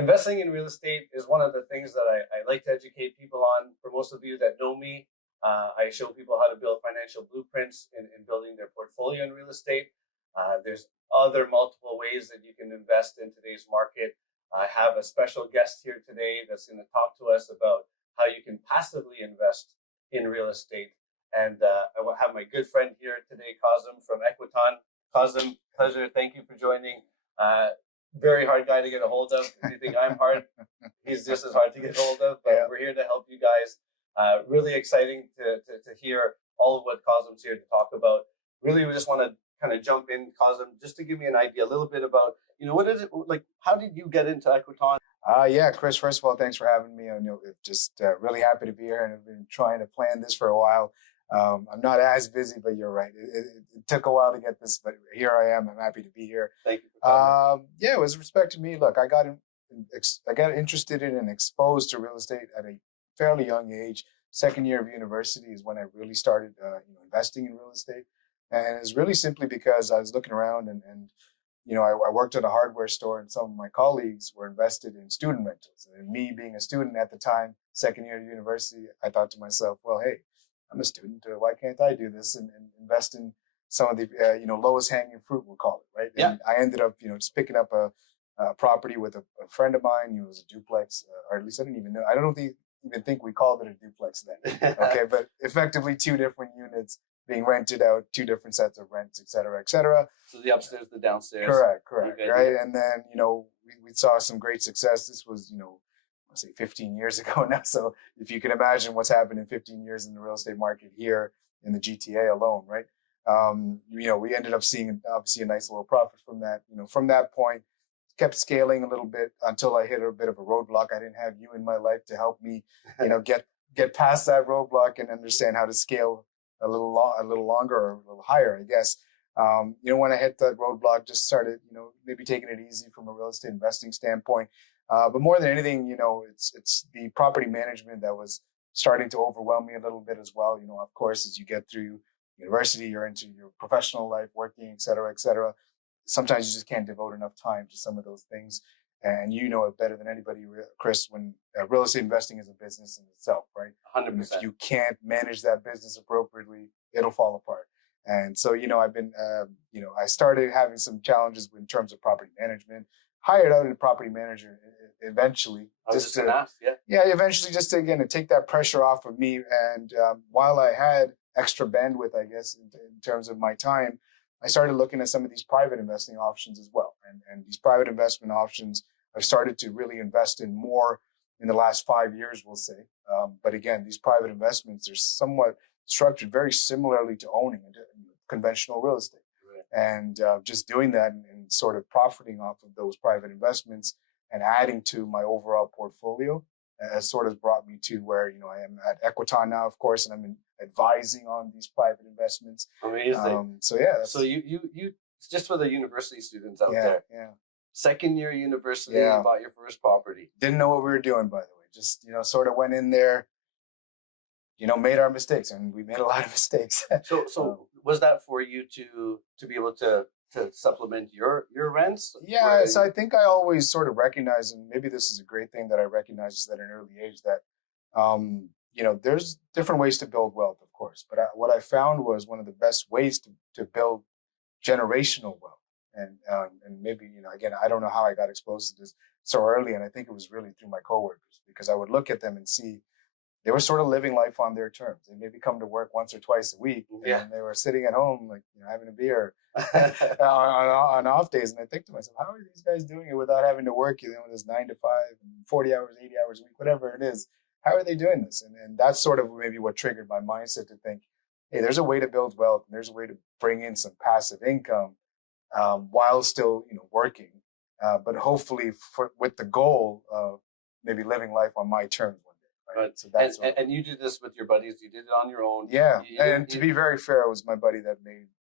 Investing in real estate is one of the things that I like to educate people on. For most of you that know me, I show people how to build financial blueprints in building their portfolio in real estate. There's other multiple ways that you can invest in today's market. I have a special guest here today that's going to talk to us about how you can passively invest in real estate. And I will have my good friend here today, Kazim from Equiton. Kazim, pleasure. Thank you for joining. Very hard guy to get a hold of. If you think I'm hard, he's just as hard to get a hold of. But we're here to help you guys. Really exciting to hear all of what Kazim's here to talk about. Really, we just want to kind of jump in, Kazim, just to give me an idea a little bit about, what is it like? How did you get into Equiton? Yeah, Chris, first of all, thanks for having me. I'm just really happy to be here, and I've been trying to plan this for a while. I'm not as busy, but you're right. It took a while to get this, but here I am. I'm happy to be here. Thank you for coming. Yeah, with respect to me, look, I got interested in and exposed to real estate at a fairly young age. Second year of university is when I really started investing in real estate. And it's really simply because I was looking around and I worked at a hardware store, and some of my colleagues were invested in student rentals. And me being a student at the time, second year of university, I thought to myself, well, hey, I'm a student. Why can't I do this and invest in some of the lowest hanging fruit, we'll call it, right? Yeah. And I ended up just picking up a property with a friend of mine. It was a duplex, or at least I didn't even know. I don't even think we called it a duplex then. Okay, but effectively 2 different units being rented out, 2 different sets of rents, et cetera, et cetera. So the upstairs, the downstairs. Correct, Okay. right? And then, we saw some great success. This was, let's say 15 years ago now. So if you can imagine what's happened in 15 years in the real estate market here in the GTA alone, right? We ended up seeing obviously a nice little profit from that. From that point, kept scaling a little bit until I hit a bit of a roadblock. I didn't have you in my life to help me, get past that roadblock and understand how to scale a little longer or a little higher, I guess. When I hit that roadblock, just started, maybe taking it easy from a real estate investing standpoint. But more than anything, it's the property management that was starting to overwhelm me a little bit as well. Of course, as you get through university, you're into your professional life, working, et cetera, et cetera. Sometimes you just can't devote enough time to some of those things. And you know it better than anybody, Chris, when real estate investing is a business in itself, right? 100%. And if you can't manage that business appropriately, it'll fall apart. And so, I've been, I started having some challenges in terms of property management, hired out a property manager eventually. Eventually just to, again, to take that pressure off of me. And while I had extra bandwidth, I guess, in terms of my time, I started looking at some of these private investing options as well. And these private investment options, I've started to really invest in more in the last 5 years, we'll say. But again, these private investments are somewhat structured very similarly to owning conventional real estate. Right. And just doing that and sort of profiting off of those private investments and adding to my overall portfolio has sort of brought me to where, I am at Equiton now, of course, and I'm advising on these private investments. Amazing. So you just for the university students out there. Yeah. Second year university, you bought your first property. Didn't know what we were doing, by the way. Just, sort of went in there, made our mistakes, and we made a lot of mistakes. So was that for you to be able to supplement your rents? Yeah, so I think I always sort of recognize, and maybe this is a great thing that I recognize at an early age, that, there's different ways to build wealth, of course. But what I found was one of the best ways to build generational wealth. And maybe, again, I don't know how I got exposed to this so early. And I think it was really through my coworkers, because I would look at them and see they were sort of living life on their terms. They maybe come to work once or twice a week, and they were sitting at home, like, having a beer on off days. And I think to myself, how are these guys doing it without having to work, this 9 to 5, 40 hours, 80 hours a week, whatever it is? How are they doing this? And that's sort of maybe what triggered my mindset to think, hey, there's a way to build wealth, and there's a way to bring in some passive income while still, working, but hopefully with the goal of maybe living life on my terms one day. Right? Right. So that's and you did this with your buddies. You did it on your own. Yeah, and to be very fair, it was my buddy that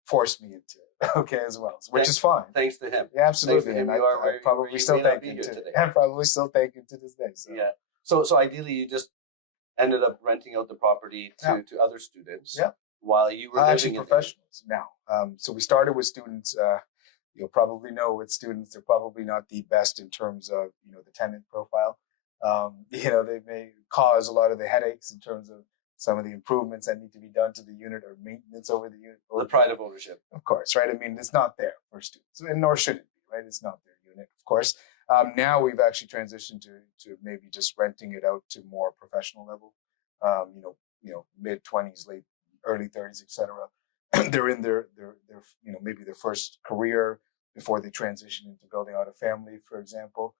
forced me into it. Okay, as well, which is fine. Thanks to him. Yeah, absolutely. Thanks to him, I probably still thank him today. I probably still thank him to this day. So. Yeah. So ideally, you just ended up renting out the property to other students. Yeah. While you were actually living professionals now. So we started with students. you'll probably know with students, they're probably not the best in terms of, the tenant profile. They may cause a lot of the headaches in terms of some of the improvements that need to be done to the unit or maintenance over the unit. The pride of ownership. Of course, right? I mean, it's not there for students, and nor should it be, right? It's not their unit, of course. Now we've actually transitioned to maybe just renting it out to more professional level, mid-20s, early 30s, etc. They're in their maybe their first career before they transition into building out a family, for example.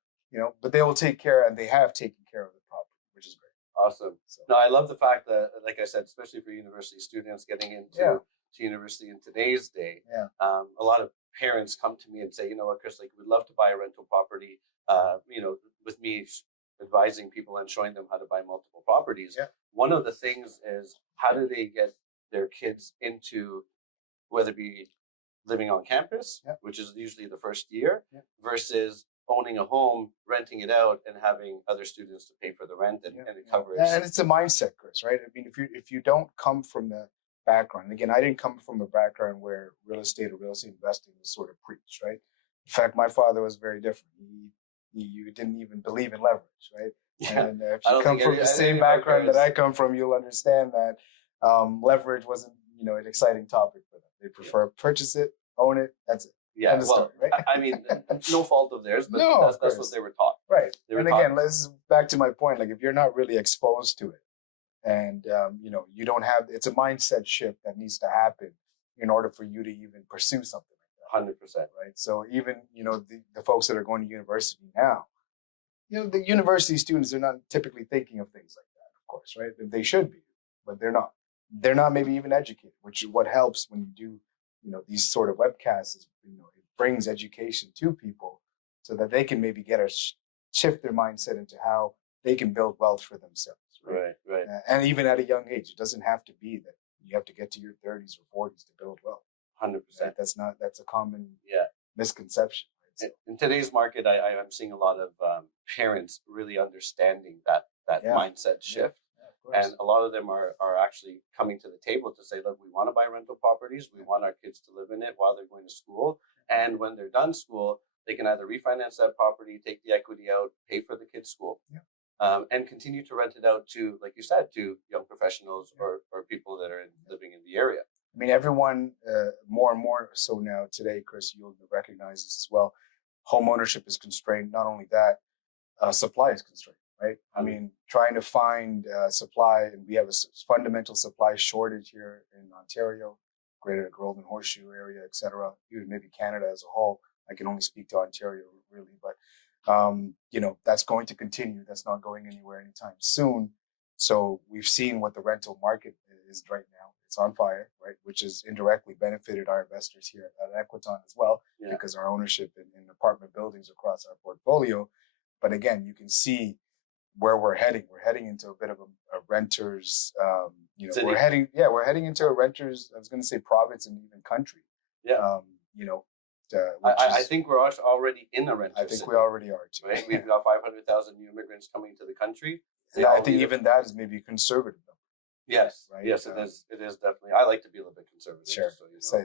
But they will take care, and they have taken care of the property, which is great. Awesome. So, no, I love the fact that, like I said, especially for university students getting into to university in today's day, a lot of parents come to me and say, you know what, Chris, like we'd love to buy a rental property. With me advising people and showing them how to buy multiple properties. Yeah. One of the things is how do they get their kids into, whether it be living on campus, which is usually the first year, versus owning a home, renting it out, and having other students to pay for the rent and it covers. And it's a mindset, Chris, right? I mean, if you don't come from the background, again, I didn't come from a background where real estate or real estate investing was sort of preached, right? In fact, my father was very different. You didn't even believe in leverage, right? Yeah. And if you come from the same background that I come from, you'll understand that leverage wasn't, an exciting topic for them. They prefer purchase it, own it, that's it. Yeah, well, right? I mean, no fault of theirs, but that's what they were taught. Right. And again, this is back to my point. Like, if you're not really exposed to it, and you don't have, it's a mindset shift that needs to happen in order for you to even pursue something like that. 100%. Right. So even the folks that are going to university now, the university students are not typically thinking of things like that, of course, right? They should be, but they're not. They're not maybe even educated, which is what helps when you do these sort of webcasts. Is, it brings education to people so that they can maybe shift their mindset into how they can build wealth for themselves. Right. And even at a young age, it doesn't have to be that you have to get to your 30s or 40s to build wealth. 100%. Right? That's a common misconception. Right? So, in today's market, I'm seeing a lot of parents really understanding that mindset shift. And a lot of them are actually coming to the table to say, look, we want to buy rental properties. We want our kids to live in it while they're going to school. And when they're done school, they can either refinance that property, take the equity out, pay for the kids' school, and continue to rent it out to, like you said, to young professionals or people that are living in the area. I mean, everyone, more and more so now today, Chris, you'll recognize this as well. Home ownership is constrained. Not only that, supply is constrained. Right. I mean, trying to find supply, and we have a fundamental supply shortage here in Ontario, Greater Golden Horseshoe area, et cetera, even maybe Canada as a whole. I can only speak to Ontario really, but that's going to continue. That's not going anywhere anytime soon. So we've seen what the rental market is right now. It's on fire, right? Which has indirectly benefited our investors here at Equiton as well, because our ownership in apartment buildings across our portfolio. But again, you can see where we're heading. We're heading into a bit of a renters, we're heading into a renters, I was going to say province and even country. Yeah. I think we're already in a renter city. We already are too. Right? We've got 500,000 new immigrants coming to the country. And I think even that is maybe a conservative number. Yes. Right? Yes, it is. It is definitely. I like to be a little bit conservative. Sure. So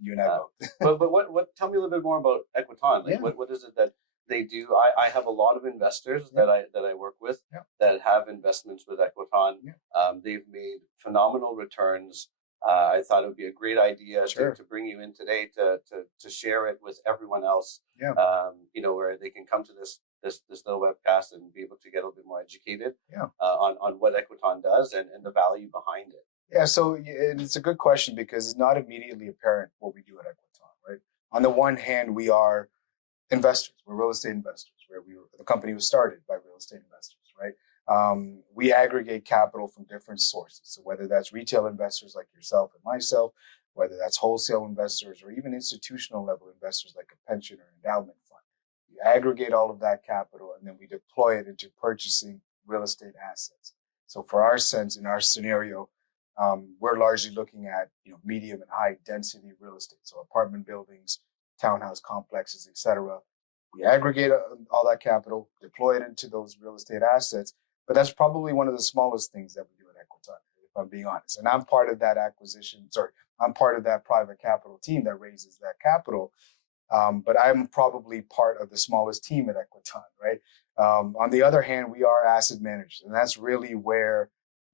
you and I both. but what? Tell me a little bit more about Equiton. Like, what is it that they do? I have a lot of investors that I work with that have investments with Equiton. They've made phenomenal returns. I thought it would be a great idea to bring you in today to share it with everyone else. Where they can come to this little webcast and be able to get a little bit more educated on what Equiton does and the value behind it. Yeah, so it's a good question because it's not immediately apparent what we do at Equiton, right? On the one hand, we are investors. We're real estate investors. The company was started by real estate investors, right? We aggregate capital from different sources. So whether that's retail investors like yourself and myself, whether that's wholesale investors or even institutional level investors like a pension or endowment fund, we aggregate all of that capital and then we deploy it into purchasing real estate assets. So for our sense, in our scenario, we're largely looking at medium and high density real estate. So apartment buildings, townhouse complexes, etc. We aggregate all that capital, deploy it into those real estate assets, but that's probably one of the smallest things that we do at Equiton, if I'm being honest. And I'm part of that I'm part of that private capital team that raises that capital. But I'm probably part of the smallest team at Equiton, right? On the other hand, we are asset managers, and that's really where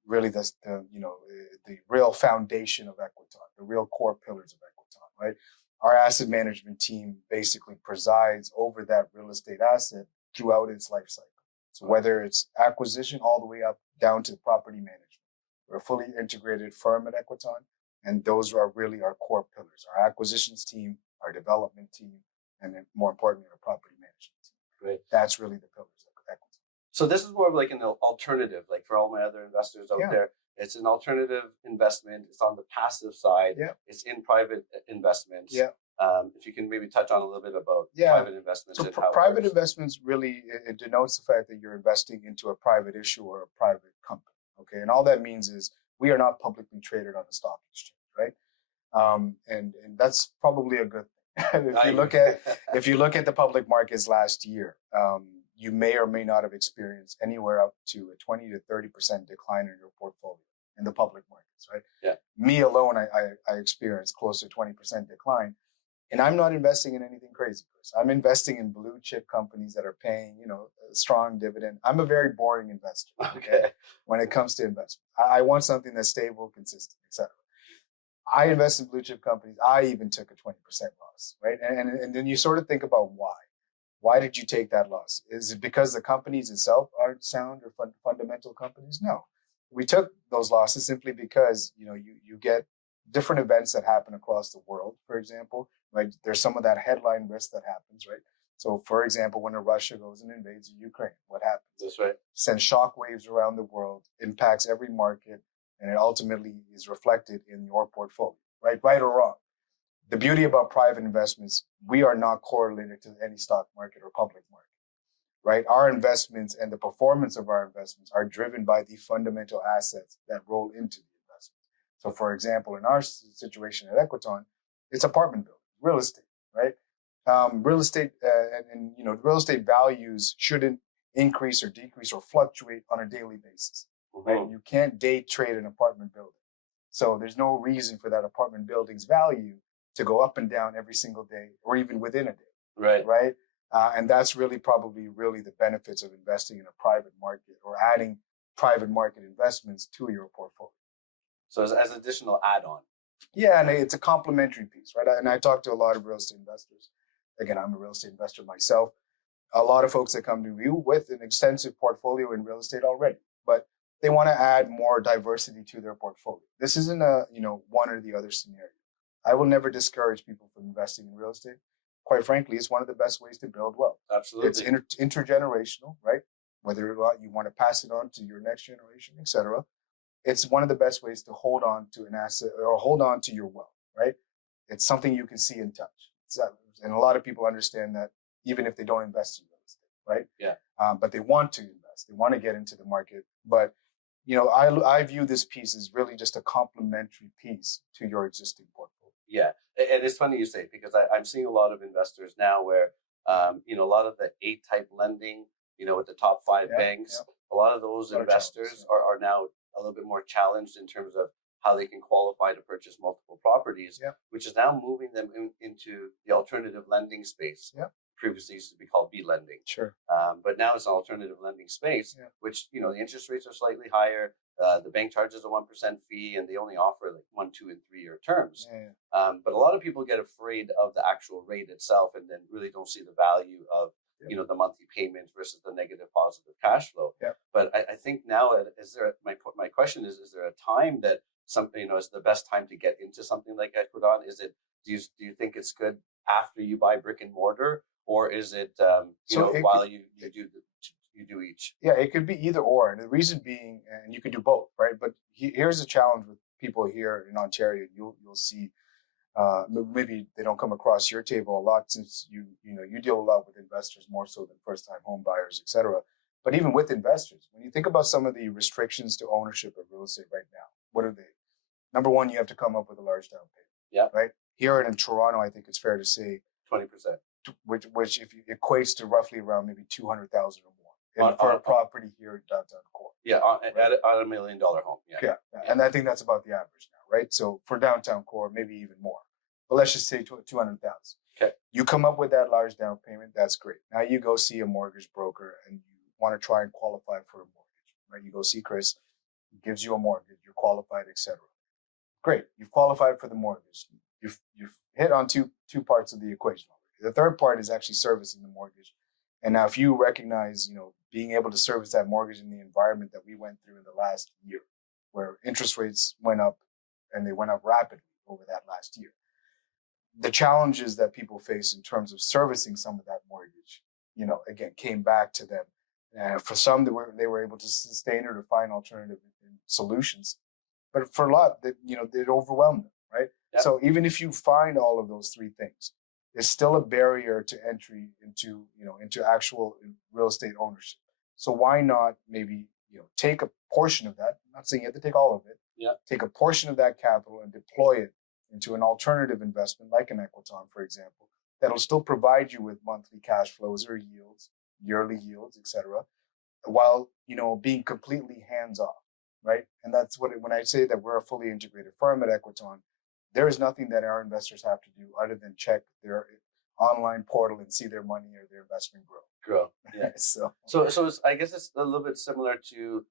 the real foundation of Equiton, the real core pillars of Equiton, right? Our asset management team basically presides over that real estate asset throughout its life cycle. So whether it's acquisition all the way up down to property management, we're a fully integrated firm at Equiton, and those are really our core pillars: our acquisitions team, our development team, and then more importantly, our property management team. Great. That's really the pillars of Equiton. So this is more of like an alternative, like for all my other investors out there. It's an alternative investment. It's on the passive side. Yeah. It's in private investments. Yeah. If you can maybe touch on a little bit about private investments. So and how private investments really, it denotes the fact that you're investing into a private issue or a private company. Okay. And all that means is we are not publicly traded on the stock exchange, right? And that's probably a good thing. If you look at the public markets last year, you may or may not have experienced anywhere up to a 20 to 30% decline in your portfolio in the public markets, right? Yeah. Me alone, I experienced close to 20% decline. And I'm not investing in anything crazy, Chris. I'm investing in blue chip companies that are paying, a strong dividend. I'm a very boring investor. Okay. When it comes to investment, I want something that's stable, consistent, etc. I invest in blue chip companies. I even took a 20% loss, right? And then you sort of think about why. Why did you take that loss? Is it because the companies itself aren't sound or fundamental companies? No. We took those losses simply because, you get different events that happen across the world, for example, right? There's some of that headline risk that happens, right? So, for example, when Russia goes and invades Ukraine, what happens? That's right. Sends shockwaves around the world, impacts every market, and it ultimately is reflected in your portfolio, right or wrong. The beauty about private investments, we are not correlated to any stock market or public market, right? Our investments and the performance of our investments are driven by the fundamental assets that roll into the investment. So, for example, in our situation at Equiton, it's apartment buildings, real estate, right? Real estate real estate values shouldn't increase or decrease or fluctuate on a daily basis, right? You can't day trade an apartment building. So there's no reason for that apartment building's value to go up and down every single day or even within a day, right? And that's probably the benefits of investing in a private market or adding private market investments to your portfolio. So as additional add-on. Yeah, and it's a complementary piece, right? And I talk to a lot of real estate investors. Again, I'm a real estate investor myself. A lot of folks that come to you with an extensive portfolio in real estate already, but they want to add more diversity to their portfolio. This isn't a, one or the other scenario. I will never discourage people from investing in real estate. Quite frankly, it's one of the best ways to build wealth. Absolutely. It's intergenerational, right? Whether or not you want to pass it on to your next generation, etc. It's one of the best ways to hold on to an asset or hold on to your wealth, right? It's something you can see and touch. And a lot of people understand that even if they don't invest in real estate, right? Yeah. But they want to invest. They want to get into the market. But, I view this piece as really just a complementary piece to your existing portfolio. Yeah. And it's funny you say, because I'm seeing a lot of investors now where, a lot of the A-type lending, with the top five banks, a lot of those investors are now a little bit more challenged in terms of how they can qualify to purchase multiple properties, which is now moving them into the alternative lending space. Previously used to be called B lending. Sure. But now it's an alternative lending space, which, the interest rates are slightly higher. The bank charges a 1% fee, and they only offer like 1, 2, and 3 year terms. But a lot of people get afraid of the actual rate itself, and then really don't see the value of the monthly payments versus the negative positive cash flow. But I think now, my question is there a time that something, is the best time to get into something like Equiton? Is it, do you think it's good after you buy brick and mortar, or is it, while you do each? Yeah, it could be either or. And the reason being, and you could do both, right? But here's a challenge with people here in Ontario. You'll see, maybe they don't come across your table a lot, since you deal a lot with investors more so than first-time home buyers, etc. But even with investors, when you think about some of the restrictions to ownership of real estate right now, what are they? Number one, you have to come up with a large down payment. Yeah. Right. Here in Toronto, I think it's fair to say 20%, which if equates to roughly around maybe 200,000 or more for a property here in downtown core. Yeah, on a $1 million home. Yeah. And I think that's about the average now, right? So for downtown core, maybe even more. But let's just say 200,000. Okay. You come up with that large down payment, that's great. Now you go see a mortgage broker and you want to try and qualify for a mortgage, right? You go see Chris, he gives you a mortgage, you're qualified, etc. Great, you've qualified for the mortgage. You've hit on two parts of the equation already. The third part is actually servicing the mortgage. And now if you recognize, being able to service that mortgage in the environment that we went through in the last year, where interest rates went up and they went up rapidly over that last year, the challenges that people face in terms of servicing some of that mortgage, again, came back to them. And for some, they were able to sustain it or find alternative solutions. But for a lot, it overwhelmed them, right? Yeah. So even if you find all of those three things, there's still a barrier to entry into actual real estate ownership. So why not maybe, take a portion of that? I'm not saying you have to take all of it. Yeah. Take a portion of that capital and deploy it into an alternative investment like an Equiton, for example, that'll still provide you with monthly cash flows or yields, yearly yields, etc., while being completely hands-off, right? And that's when I say that we're a fully integrated firm at Equiton, there is nothing that our investors have to do other than check their online portal and see their money or their investment grow. Yeah. So I guess it's a little bit similar to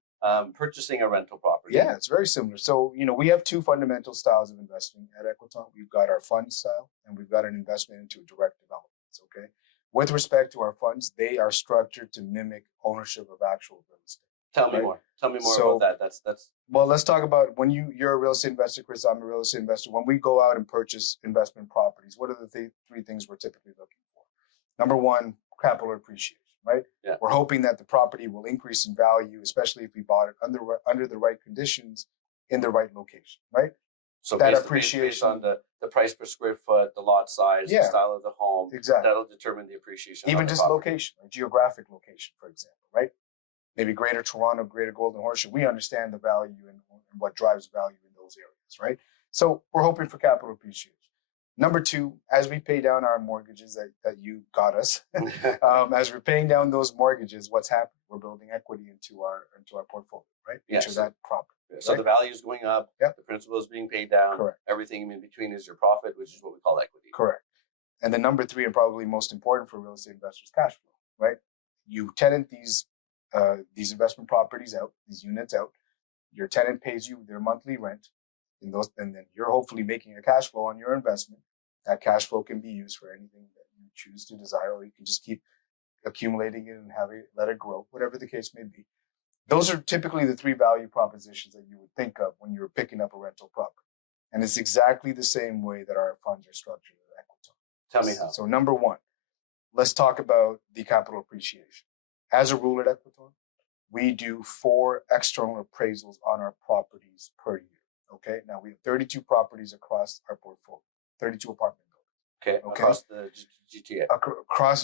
purchasing a rental property. Yeah, it's very similar. So, we have two fundamental styles of investing at Equiton. We've got our fund style and we've got an investment into direct developments, okay? With respect to our funds, they are structured to mimic ownership of actual real estate. Tell me more. Tell me more about that. That's Well, let's talk about when you're a real estate investor, Chris, I'm a real estate investor. When we go out and purchase investment properties, what are the three things we're typically looking for? Number one, capital appreciation, right? Yeah. We're hoping that the property will increase in value, especially if we bought it under the right conditions in the right location, right? So that appreciation based on the price per square foot, the lot size, the style of the home. Exactly. That'll determine the appreciation. Even just location, like geographic location, for example, right? Maybe Greater Toronto, Greater Golden Horseshoe, we understand the value and what drives value in those areas, right? So we're hoping for capital appreciation. Number two, as we pay down our mortgages that you got us, as we're paying down those mortgages, what's happening? We're building equity into our portfolio, right? Yeah, Into that property. So the value is going up. Yep. The principal is being paid down. Correct. Everything in between is your profit, which is what we call equity. Correct. And then number three, and probably most important for real estate investors, cash flow, right? You tenant these investment properties out, these units out. Your tenant pays you their monthly rent, and then you're hopefully making a cash flow on your investment. That cash flow can be used for anything that you choose to desire, or you can just keep accumulating it and let it grow, whatever the case may be. Those are typically the three value propositions that you would think of when you're picking up a rental property. And it's exactly the same way that our funds are structured at Equiton. Tell me how. So number one, let's talk about the capital appreciation. As a rule at Equiton, we do 4 external appraisals on our properties per year. Okay, now we have 32 properties across our portfolio, 32 apartment buildings. Okay. Across the GTA.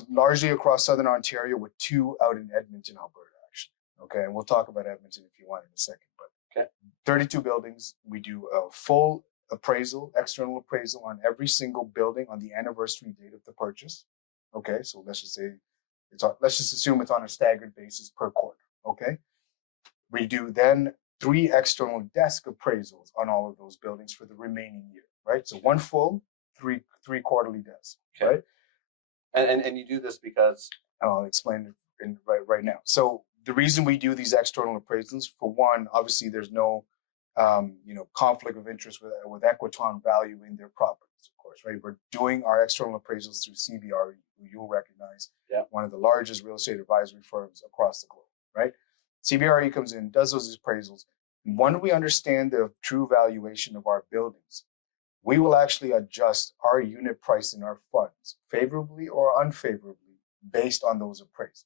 Largely across Southern Ontario, with 2 out in Edmonton, Alberta, actually. Okay, and we'll talk about Edmonton if you want in a second. But okay, 32 buildings. We do a full appraisal, external appraisal on every single building on the anniversary date of the purchase. Okay, so let's just assume it's on a staggered basis per quarter. Okay, we do then 3 external desk appraisals on all of those buildings for the remaining year. Right, so 1 full, 3 quarterly desks. Okay, right, and you do this because I'll explain it right now. So the reason we do these external appraisals, for one, obviously there's no conflict of interest with Equiton valuing their properties, of course, right? We're doing our external appraisals through CBRE, who you'll recognize, one of the largest real estate advisory firms across the globe, right? CBRE comes in, does those appraisals. And when we understand the true valuation of our buildings, we will actually adjust our unit price in our funds favorably or unfavorably based on those appraisals.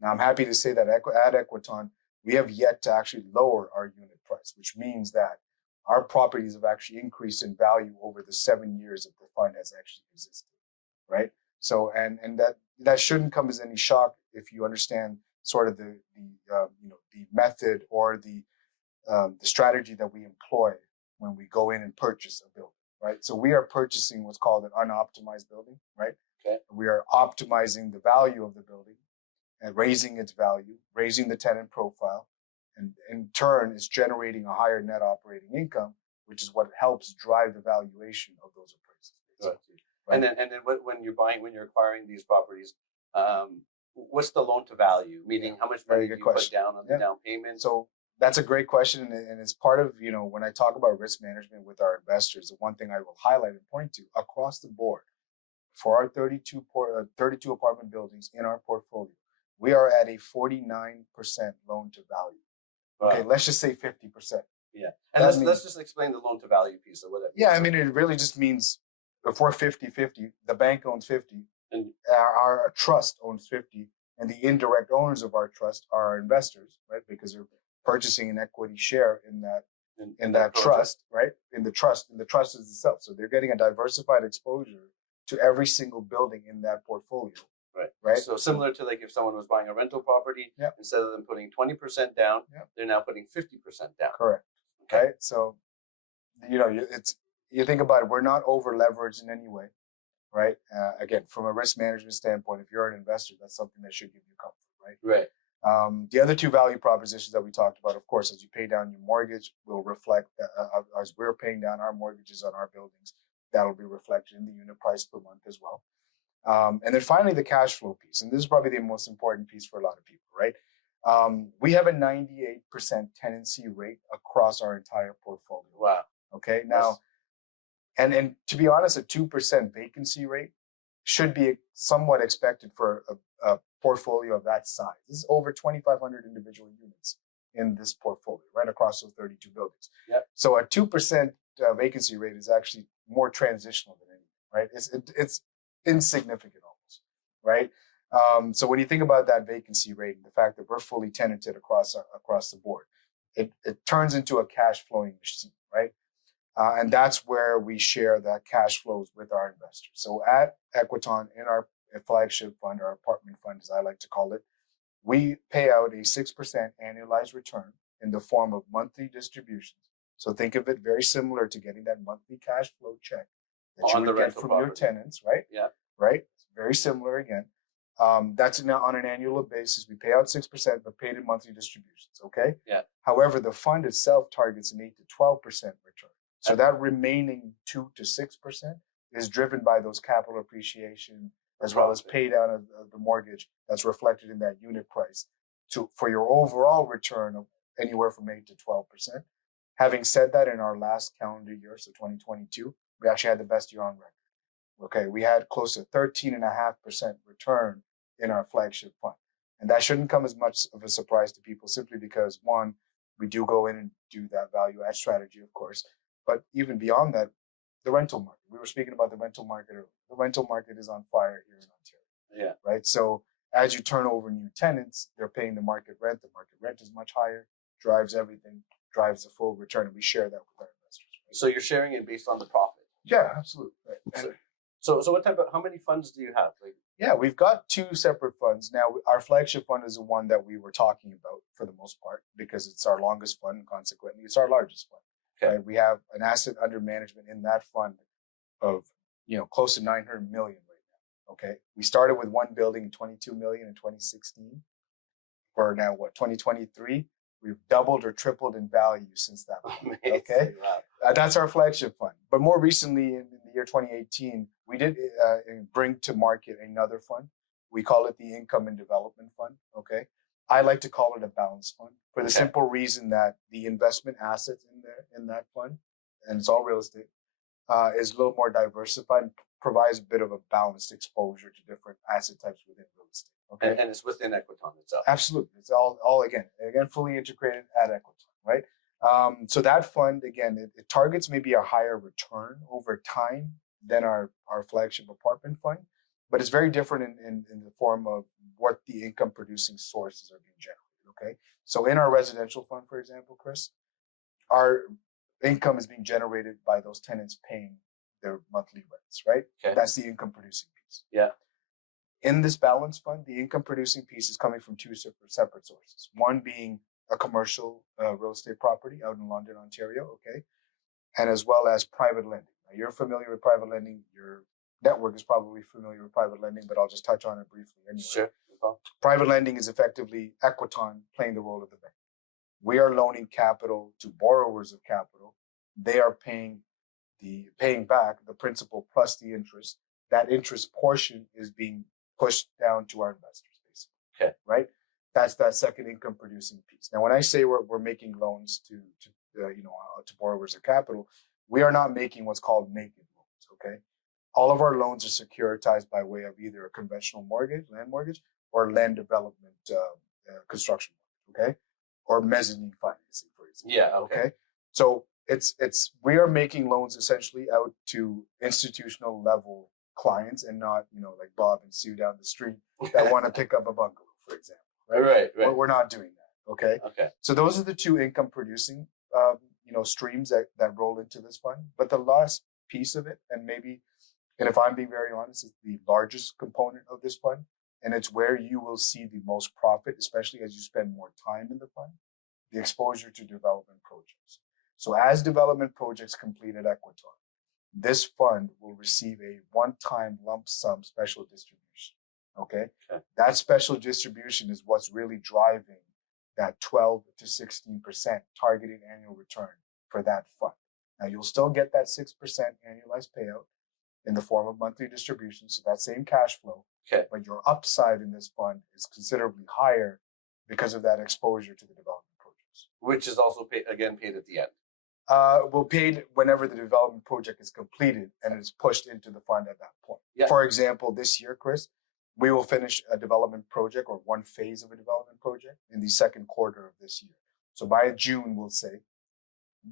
Now, I'm happy to say that at Equiton, we have yet to actually lower our unit price, which means that our properties have actually increased in value over the 7 years that the fund has actually existed, right? So, and that shouldn't come as any shock if you understand sort of the method or the strategy that we employ when we go in and purchase a building, right? So we are purchasing what's called an unoptimized building, right? Okay. We are optimizing the value of the building and raising its value, raising the tenant profile, and in turn is generating a higher net operating income, which is what helps drive the valuation of those appraisals. And then when you're acquiring these properties, what's the loan to value? Meaning, how much money do you put down on the down payment? So that's a great question, and it's part of, when I talk about risk management with our investors, the one thing I will highlight and point to across the board for our 32 apartment buildings in our portfolio, we are at a 49% loan to value. Okay, let's just say 50%. Yeah, and let's just explain the loan to value piece of what that means. Yeah, I mean, it really just means if we're 50-50, the bank owns 50, and our trust owns 50, and the indirect owners of our trust are our investors, right? Because they're purchasing an equity share in that trust, right? In the trust is itself. So they're getting a diversified exposure to every single building in that portfolio. Right. So similar to like if someone was buying a rental property, instead of them putting 20% down, they're now putting 50% down. Correct. Okay. Right. So, you think about it, we're not over leveraged in any way, right? Again, from a risk management standpoint, if you're an investor, that's something that should give you comfort, right? Right. The other two value propositions that we talked about, of course, as you pay down your mortgage, will reflect as we're paying down our mortgages on our buildings, that'll be reflected in the unit price per month as well. And then finally, the cash flow piece. And this is probably the most important piece for a lot of people, right? We have a 98% tenancy rate across our entire portfolio. Wow. Okay. Now, and to be honest, a 2% vacancy rate should be somewhat expected for a portfolio of that size. This is over 2,500 individual units in this portfolio, right across those 32 buildings. Yep. So a 2% vacancy rate is actually more transitional than anything, right? It's insignificant almost, right? So when you think about that vacancy rate and the fact that we're fully tenanted across the board, it turns into a cash flowing machine, right? And that's where we share that cash flows with our investors. So at Equiton, in our flagship fund, our apartment fund, as I like to call it, we pay out a 6% annualized return in the form of monthly distributions. So think of it very similar to getting that monthly cash flow check that you would get from your tenants, right? Yeah. Right? Very similar again. That's now on an annual basis. We pay out 6%, but paid in monthly distributions, okay? Yeah. However, the fund itself targets an 8 to 12% return. So that remaining 2 to 6% is driven by those capital appreciation as well as pay down of the mortgage that's reflected in that unit price for your overall return of anywhere from 8 to 12%. Having said that, in our last calendar year, so 2022, we actually had the best year on record. Okay, we had close to 13.5% return in our flagship fund. And that shouldn't come as much of a surprise to people simply because, one, we do go in and do that value add strategy, of course. But even beyond that, the rental market. We were speaking about the rental market earlier. The rental market is on fire here in Ontario. Yeah. Right? So as you turn over new tenants, they're paying the market rent. The market rent is much higher, drives everything, drives the full return, and we share that with our investors. Right? So you're sharing it based on the profit? Yeah, absolutely. Right. So how many funds do you have? Yeah, we've got two separate funds. Now, our flagship fund is the one that we were talking about for the most part because it's our longest fund and consequently it's our largest fund. Okay. Right? We have an asset under management in that fund of close to 900 million right now. Okay. We started with one building, 22 million in 2016. For now, 2023? We've doubled or tripled in value since that. Okay. Wow. That's our flagship fund. But more recently, in the year 2018, we did bring to market another fund. We call it the Income and Development Fund. Okay. I like to call it a balanced fund for the simple reason that the investment assets in that fund, and it's all real estate, is a little more diversified and provides a bit of a balanced exposure to different asset types within real estate. Okay. And it's within Equiton itself. Absolutely. It's all again, fully integrated at Equiton, right? So that fund, again, it targets maybe a higher return over time than our flagship apartment fund, but it's very different in the form of what the income producing sources are being generated, okay? So in our residential fund, for example, Chris, our income is being generated by those tenants paying their monthly rents, right? Okay. That's the income producing piece. Yeah. In this balance fund, the income producing piece is coming from two separate sources. One being a commercial real estate property out in London, Ontario, okay? And as well as private lending. Now, you're familiar with private lending. Your network is probably familiar with private lending, but I'll just touch on it briefly anyway. Sure. Private lending is effectively Equiton playing the role of the bank. We are loaning capital to borrowers of capital. They are paying back the principal plus the interest that interest portion is being pushed down to our investors, basically. Okay. Right? That's that second income producing piece. Now, when I say we're making loans to borrowers of capital, we are not making what's called naked loans. Okay. All of our loans are securitized by way of either a conventional mortgage, land mortgage, or land development construction mortgage, okay, or mezzanine financing, for example. Yeah. Okay. So it's we are making loans essentially out to institutional level clients, and not like Bob and Sue down the street that want to pick up a bungalow, for example. Right. We're not doing that. Okay. Okay. So those are the two income producing streams that roll into this fund. But the last piece of it, and if I'm being very honest, is the largest component of this fund, and it's where you will see the most profit, especially as you spend more time in the fund, the exposure to development projects. So as development projects complete at Equiton, this fund will receive a one-time lump sum special distribution. Okay? That special distribution is what's really driving that 12 to 16% targeted annual return for that fund. Now, you'll still get that 6% annualized payout in the form of monthly distributions, so that same cash flow. Okay. But your upside in this fund is considerably higher because of that exposure to the development projects. Which is also paid at the end. Will paid whenever the development project is completed and is pushed into the fund at that point. Yeah. For example, this year, Chris, we will finish a development project or one phase of a development project in the second quarter of this year. So by June, we'll say,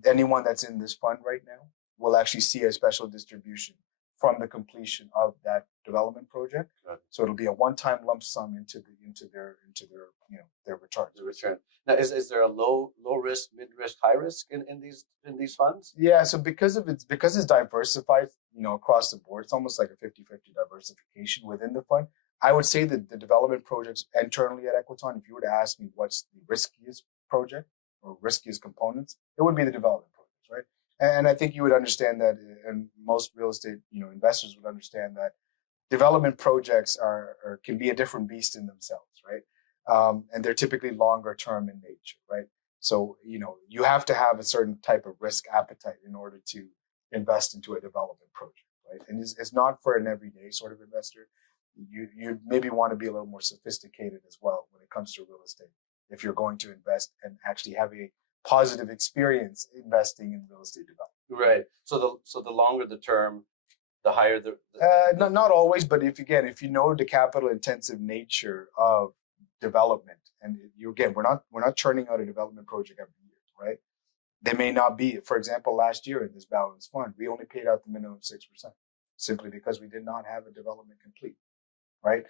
anyone that's in this fund right now will actually see a special distribution from the completion of that development project. Right. So it'll be a one-time lump sum into their returns. The return. Now, is there a low risk, mid risk, high risk in these funds? Yeah. So because it's diversified, across the board, it's almost like a 50-50 diversification within the fund. I would say that the development projects internally at Equiton, if you were to ask me what's the riskiest project or riskiest components, it would be the development projects, right? And I think you would understand that, and most real estate, investors would understand that development projects can be a different beast in themselves, right? And they're typically longer term in nature, right? So, you have to have a certain type of risk appetite in order to invest into a development project, right? And it's not for an everyday sort of investor. You maybe want to be a little more sophisticated as well when it comes to real estate, if you're going to invest and actually have a positive experience investing in real estate development. Right. So the longer the term, the higher the not always, but if you know the capital intensive nature of development, and we're not churning out a development project every year, right? They may not be. For example, last year in this balanced fund, we only paid out the minimum 6%, simply because we did not have a development complete, right?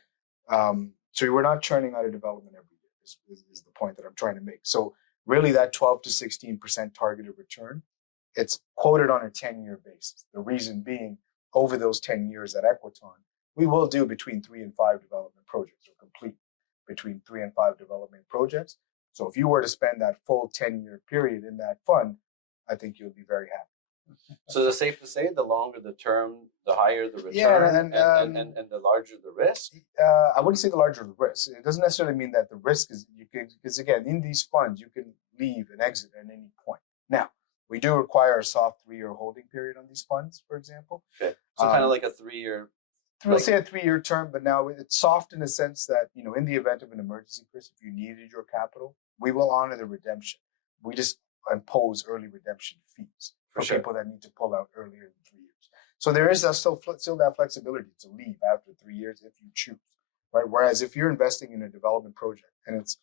So we're not churning out a development every year. Is the point that I'm trying to make. So really, that 12 to 16% targeted return, it's quoted on a 10-year basis. The reason being, over those 10 years at Equiton, we will do between 3 and 5 development projects, or complete between 3 and 5 development projects. So if you were to spend that full 10-year period in that fund, I think you'll be very happy. So is it safe to say the longer the term, the higher the return, yeah, and the larger the risk? I wouldn't say the larger the risk. It doesn't necessarily mean that the risk is, because again, in these funds, you can leave and exit at any point. Now, we do require a soft 3-year holding period on these funds, for example. Okay. So kind of like a 3-year. Let's say a 3-year term, but now it's soft in the sense that, in the event of an emergency, Chris, if you needed your capital, we will honor the redemption. We just impose early redemption fees for people that need to pull out earlier than 3 years. So there is still that flexibility to leave after 3 years if you choose, right? Whereas if you're investing in a development project and it's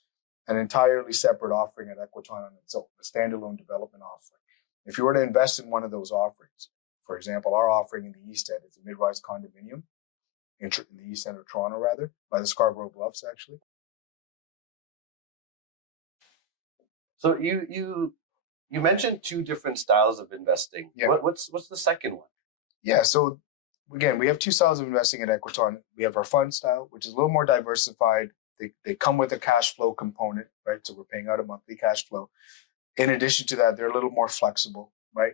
an entirely separate offering at Equiton on its own, a standalone development offering, if you were to invest in one of those offerings, for example, our offering in the East End is a mid-rise condominium in the East End of Toronto, rather, by the Scarborough Bluffs, actually. So you mentioned 2 different styles of investing. Yeah. What's the second one? Yeah. So again, we have 2 styles of investing at Equiton. We have our fund style, which is a little more diversified. They come with a cash flow component, right? So we're paying out a monthly cash flow. In addition to that, they're a little more flexible, right?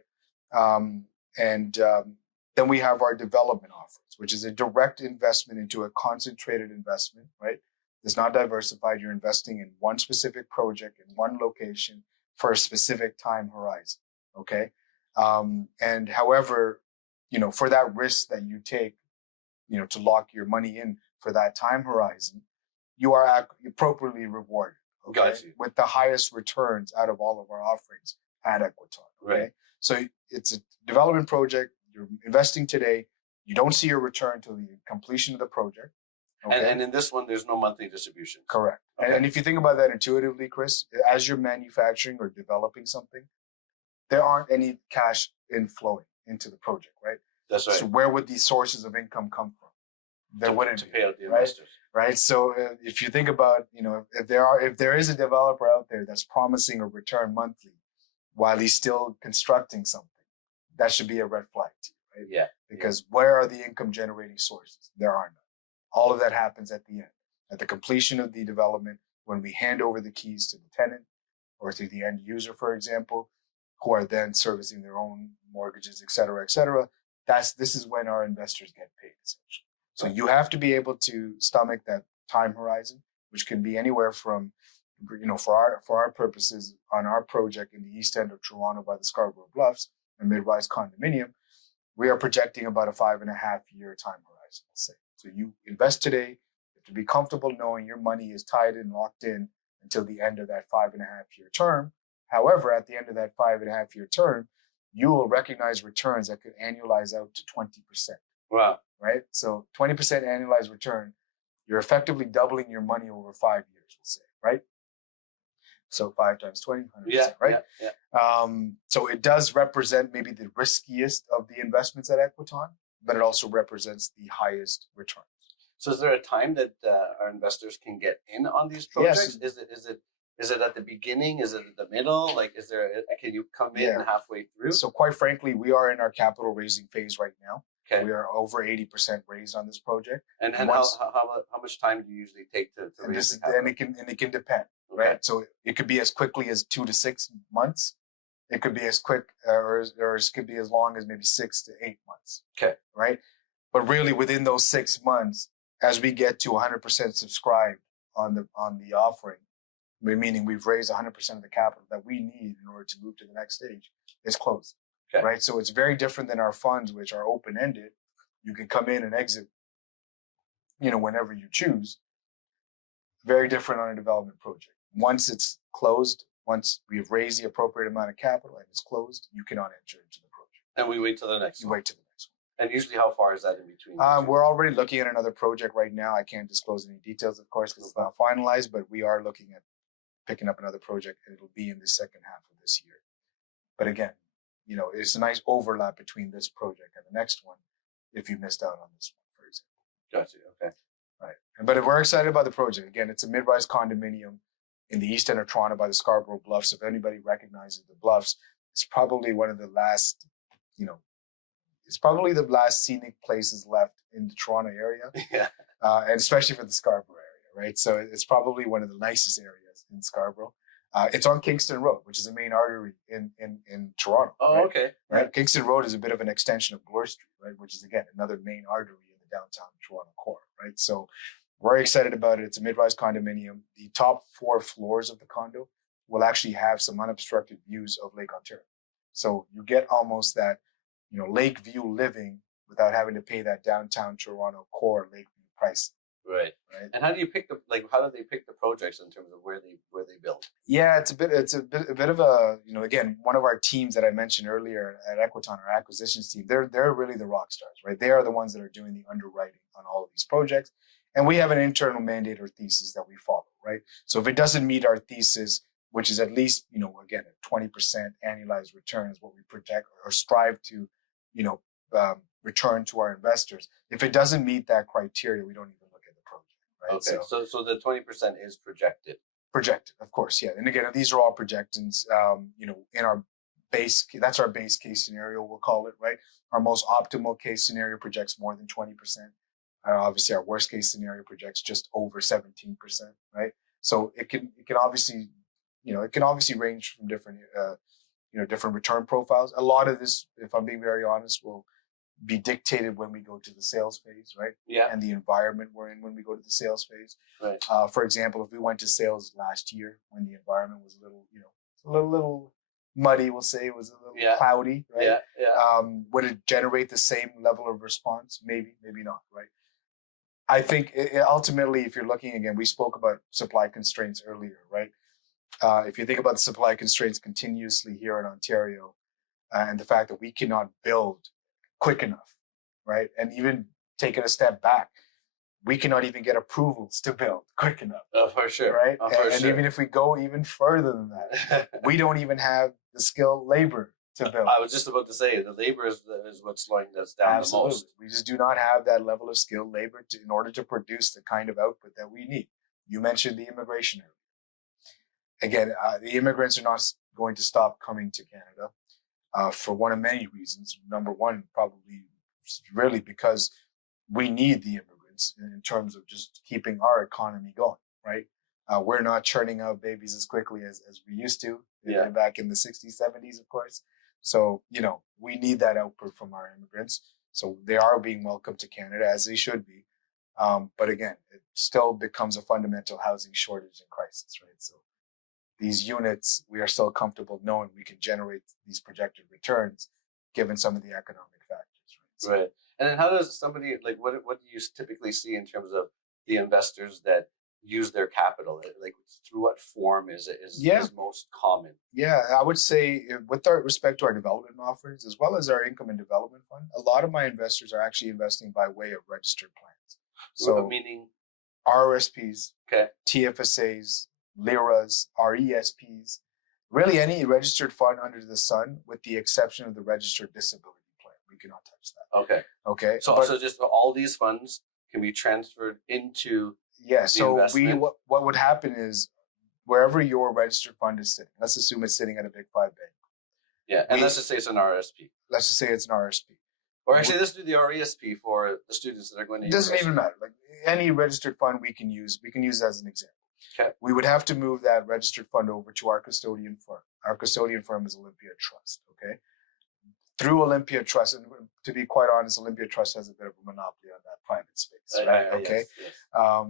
Then we have our development offerings, which is a direct investment into a concentrated investment, right? It's not diversified. You're investing in one specific project in one location for a specific time horizon, okay? And however, for that risk that you take, to lock your money in for that time horizon, you are appropriately rewarded, okay, with the highest returns out of all of our offerings at Equiton. Okay, Right. so it's a development project. You're investing today. You don't see your return until the completion of the project. Okay? And in this one, there's no monthly distribution. Correct. Okay. And if you think about that intuitively, Chris, as you're manufacturing or developing something, there aren't any cash inflowing into the project, right? That's right. So where would these sources of income come from? There wouldn't to be, pay out the investors. right? So if you think about, if there is a developer out there that's promising a return monthly while he's still constructing something, that should be a red flag to you, right? Yeah. Because where are the income generating sources? There are none. All of that happens at the end, at the completion of the development, when we hand over the keys to the tenant or to the end user, for example, who are then servicing their own mortgages, et cetera, et cetera. This is when our investors get paid, essentially. So you have to be able to stomach that time horizon, which can be anywhere from, for our purposes on our project in the east end of Toronto by the Scarborough Bluffs, a mid-rise condominium, we are projecting about a 5.5-year time horizon, let's say. So you invest today, you have to be comfortable knowing your money is tied and locked in until the end of that 5.5-year term. However, at the end of that 5.5-year term, you will recognize returns that could annualize out to 20%. Wow. Right? So 20% annualized return, you're effectively doubling your money over 5 years, we'll say, right? So 5 times 20, 100%, right? Yeah. So it does represent maybe the riskiest of the investments at Equiton, but it also represents the highest returns. So is there a time that our investors can get in on these projects? Yes. Is it at the beginning? Is it at the middle? Like, can you come in halfway through? So quite frankly, we are in our capital raising phase right now. Okay. We are over 80% raised on this project. And how much time do you usually take to raise the capital? And it can depend, right? So it could be as quickly as 2 to 6 months. It could be as quick, or it could be as long as maybe 6 to 8 months. Okay. Right? But really within those 6 months, as we get to 100% subscribed on the offering, meaning we've raised 100% of the capital that we need in order to move to the next stage, it's closed. Okay. Right? So it's very different than our funds, which are open-ended. You can come in and exit, whenever you choose. Very different on a development project. Once it's closed, once we've raised the appropriate amount of capital and it's closed, you cannot enter into the project. And we wait till the next one. You wait till the next one. And usually how far is that in between? We're already looking at another project right now. I can't disclose any details, of course, because it's not finalized, but we are looking at picking up another project, and it'll be in the second half of this year. But again, it's a nice overlap between this project and the next one if you missed out on this one, for example. Gotcha. Okay. Right. But we're excited about the project. Again, it's a mid-rise condominium in the east end of Toronto by the Scarborough Bluffs. If anybody recognizes the Bluffs, it's probably one of the last, it's probably the last scenic places left in the Toronto area. Yeah. And especially for the Scarborough area, right? So it's probably one of the nicest areas in Scarborough. It's on Kingston Road, which is a main artery in Toronto. Oh, right? okay. Right. Kingston Road is a bit of an extension of Bloor Street, right? Which is, again, another main artery in the downtown Toronto core, right? So we're excited about it. It's a mid-rise condominium. The top 4 floors of the condo will actually have some unobstructed views of Lake Ontario. So you get almost that, lake view living without having to pay that downtown Toronto core lake view price. Right. And how do you pick how do they pick the projects in terms of where they build? Yeah, it's a bit of a, again, one of our teams that I mentioned earlier at Equiton, our acquisitions team, they're really the rock stars, right? They are the ones that are doing the underwriting on all of these projects. And we have an internal mandate or thesis that we follow, right? So if it doesn't meet our thesis, which is at least, again, a 20% annualized return is what we project or strive to, return to our investors. If it doesn't meet that criteria, we don't even look at the project, right? Okay, so the 20% is projected. Projected, of course, yeah. And again, these are all projections, in our base, that's our base case scenario, we'll call it, right? Our most optimal case scenario projects more than 20%. Obviously, our worst case scenario projects just over 17%, right? So it can obviously, it can obviously range from different, different return profiles. A lot of this, if I'm being very honest, will be dictated when we go to the sales phase, right? Yeah. And the environment we're in when we go to the sales phase. Right. For example, if we went to sales last year when the environment was a little muddy, we'll say, it was a little cloudy, right? Yeah. Would it generate the same level of response? Maybe, maybe not, right? I think ultimately, if you're looking again, we spoke about supply constraints earlier, right? If you think about the supply constraints continuously here in Ontario, and the fact that we cannot build quick enough, right? And even taking a step back, we cannot even get approvals to build quick enough. Oh, for sure. Right? Oh, for and sure. even if we go even further than that, we don't even have the skilled labor to build. I was just about to say, the labor is what's slowing us down Absolutely. the most. We just do not have that level of skilled labor in order to produce the kind of output that we need. You mentioned the immigration earlier. Again, the immigrants are not going to stop coming to Canada for one of many reasons. Number one, probably really because we need the immigrants in terms of just keeping our economy going, right? We're not churning out babies as quickly as we used to back in the 60s, 70s, of course. So, we need that output from our immigrants. So they are being welcomed to Canada, as they should be. But again, it still becomes a fundamental housing shortage and crisis, right? So these units, we are still comfortable knowing we can generate these projected returns given some of the economic factors, right? So, right. And then how does somebody, like, what do you typically see in terms of the investors that use their capital? Like, through what form is most common? Yeah, I would say with respect to our development offerings, as well as our income and development fund, a lot of my investors are actually investing by way of registered plans. So meaning RRSPs, okay, TFSAs, LIRAs, RESPs, really any registered fund under the sun, with the exception of the registered disability plan. We cannot touch that. Okay. Okay. So just all these funds can be transferred into so investment? what would happen is wherever your registered fund is sitting, let's assume it's sitting at a Big Five bank. Yeah, and let's just say it's an RSP. Let's just say it's an RSP. Or actually, let's do the RESP for the students that are going to. It doesn't even matter. Like any registered fund we can use as an example. Okay. We would have to move that registered fund over to our custodian firm. Our custodian firm is Olympia Trust. Okay. Through Olympia Trust, and to be quite honest, Olympia Trust has a bit of a monopoly on that private space, right? Okay. Yes.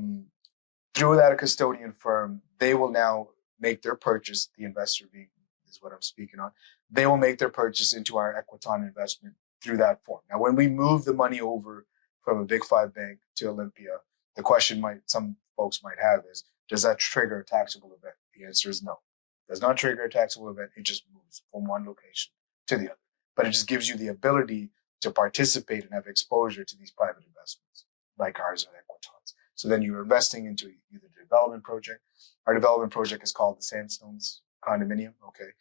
Through that custodian firm, they will now make their purchase. The investor being is what I'm speaking on. They will make their purchase into our Equiton investment through that form. Now, when we move the money over from a Big Five bank to Olympia, the question some folks might have is, does that trigger a taxable event? The answer is no. It does not trigger a taxable event. It just moves from one location to the other. But it just gives you the ability to participate and have exposure to these private investments like ours at Equitons. So then you're investing into either the development project. Our development project is called the Sandstones Condominium, okay?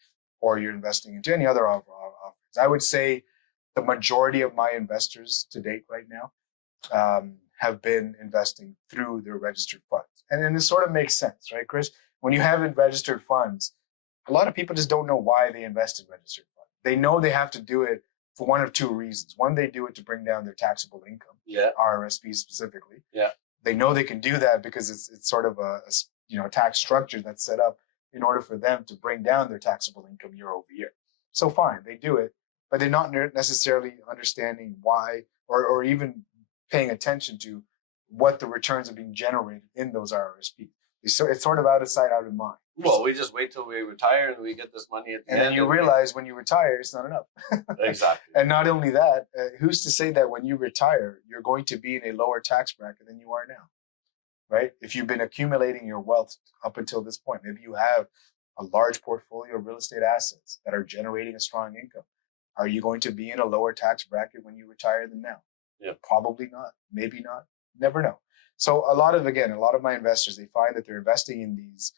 Or you're investing into any other offerings. I would say the majority of my investors to date right now have been investing through their registered funds. And then it sort of makes sense, right, Chris? When you have registered funds, a lot of people just don't know why they invest in registered funds. They know they have to do it for one of two reasons. One, they do it to bring down their taxable income, RRSP specifically. Yeah. They know they can do that because it's sort of a tax structure that's set up in order for them to bring down their taxable income year over year. So fine, they do it, but they're not necessarily understanding why or even paying attention to what the returns are being generated in those RRSPs. It's sort of out of sight, out of mind. Well, we just wait till we retire and we get this money at the end. And then you realize when you retire, it's not enough. Exactly. And not only that, who's to say that when you retire, you're going to be in a lower tax bracket than you are now, right? If you've been accumulating your wealth up until this point, maybe you have a large portfolio of real estate assets that are generating a strong income. Are you going to be in a lower tax bracket when you retire than now? Yeah. Probably not. Maybe not. Never know. So a lot of my investors, they find that they're investing in these,